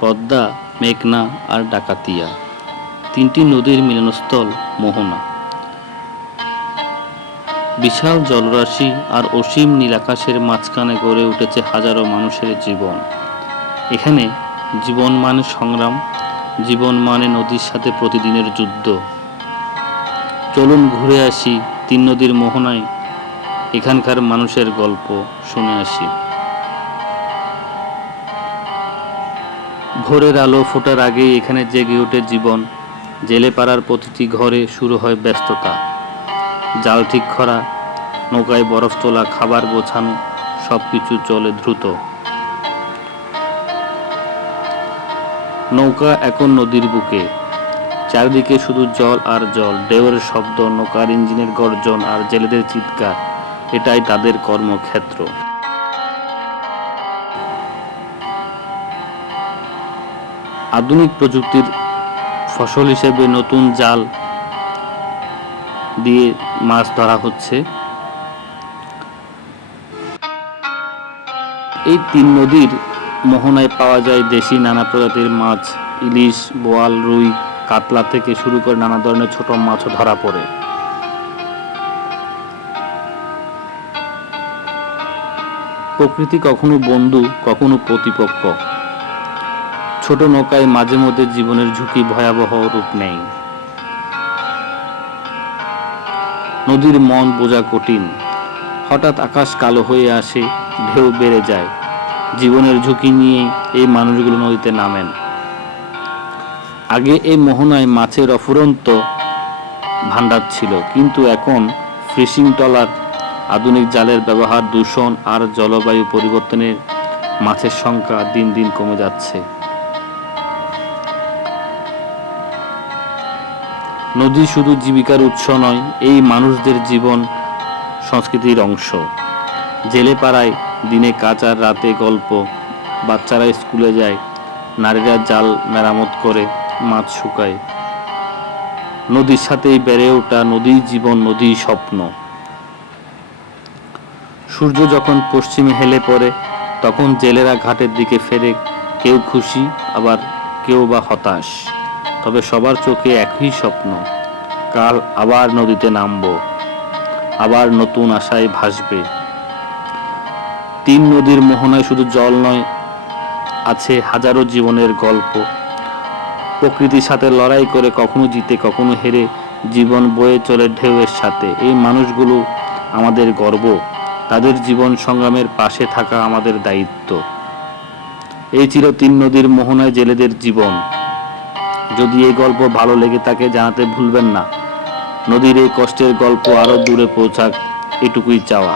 পদ্মা, মেঘনা আর ডাকাতিয়া। তিনটি নদীর মিলনস্থল মোহনা। বিশাল জলরাশি আর অসীম নীলাকাশের মাঝখানে গড়ে উঠেছে হাজারো মানুষের জীবন। এখানে জীবন মানে সংগ্রাম, জীবন মানে নদীর সাথে প্রতিদিনের যুদ্ধ। চলুন ঘুরে আসি তিন নদীর মোহনায়। এখানকার মানুষের গল্প শুনে আসি। ভোরের আলো ফোটার আগেই এখানে জেগে ওঠে জীবন। জেলে পাড়ার প্রতিটি ঘরে শুরু হয় ব্যস্ততা। জাল ঠিক করা নৌকায় বরফ তোলা, খাবার গোছানো সব কিছু চলে দ্রুত। নৌকা এখন নদীর বুকে। চারিদিকে শুধু জল আর জল, ঢেউয়ের শব্দ, নৌকার ইঞ্জিনের গর্জন আর জেলেদের চিৎকার। এটাই তাদের কর্মক্ষেত্র। আধুনিক প্রযুক্তির ফসল হিসেবে নতুন জাল দিয়ে মাছ ধরা হচ্ছে। এই তিন নদীর মোহনায় পাওয়া যায় দেশি নানা প্রজাতির মাছ, ইলিশ, বোয়াল, রুই, কাতলা থেকে শুরু করে নানা ধরনের ছোট মাছও ধরা পড়ে। প্রকৃতি কখনো বন্ধু, কখনো প্রতিপক্ষ। ছোট নৌকায় মাঝে মধ্যে জীবনের ঝুঁকি ভয়াবহ রূপ নেয়। নদীর মন বোঝা কঠিন। হঠাৎ আকাশ কালো হয়ে আসে, ঢেউ বেড়ে যায়। জীবনের ঝুঁকি নিয়ে এই মানুষগুলো নদীতে নামেন। আগে এই মোহনায় মাছের অফুরন্ত ভান্ডার ছিল, কিন্তু এখন ফিশিং ট্রলার আধুনিক জালের ব্যবহার, দূষণ আর জলবায়ু পরিবর্তনের মাছের সংখ্যা দিন দিন কমে যাচ্ছে। নদী শুধু জীবিকার উৎস নয়, এই মানুষদের জীবন সংস্কৃতির অংশ। জেলে পাড়ায় দিনে কাজ আর রাতে গল্প। বাচ্চারা স্কুলে যায়, নারীরা জাল মেরামত করে, মাছ শুকায়। নদীর সাথেই বেড়ে ওঠা নদী জীবন, নদী স্বপ্ন। সূর্য যখন পশ্চিমে হেলে পড়ে, তখন জেলেরা ঘাটের দিকে ফেরে, কেউ খুশি, আবার কেউ বা হতাশ। তবে সবার চোখে একই স্বপ্ন, কাল আবার নদীতে নামবো, আবার নতুন আশায় ভাসবে। তিন নদীর মোহনায় শুধু জল নয়, আছে হাজারো জীবনের গল্প। প্রকৃতির সাথে লড়াই করে কখনো জিতে, কখনো হেরে, জীবন বয়ে চলে ঢেউয়ের সাথে। এই মানুষগুলো আমাদের গর্ব, তাদের জীবন সংগ্রামের পাশে থাকা আমাদের দায়িত্ব। এই ছিল তিন নদীর মোহনায় জেলেদের জীবন। যদি এই গল্প ভালো লেগে থাকে, জানাতে ভুলবেন না। নদীর এই কষ্টের গল্প আরও দূরে পৌঁছাক এটুকুই চাওয়া।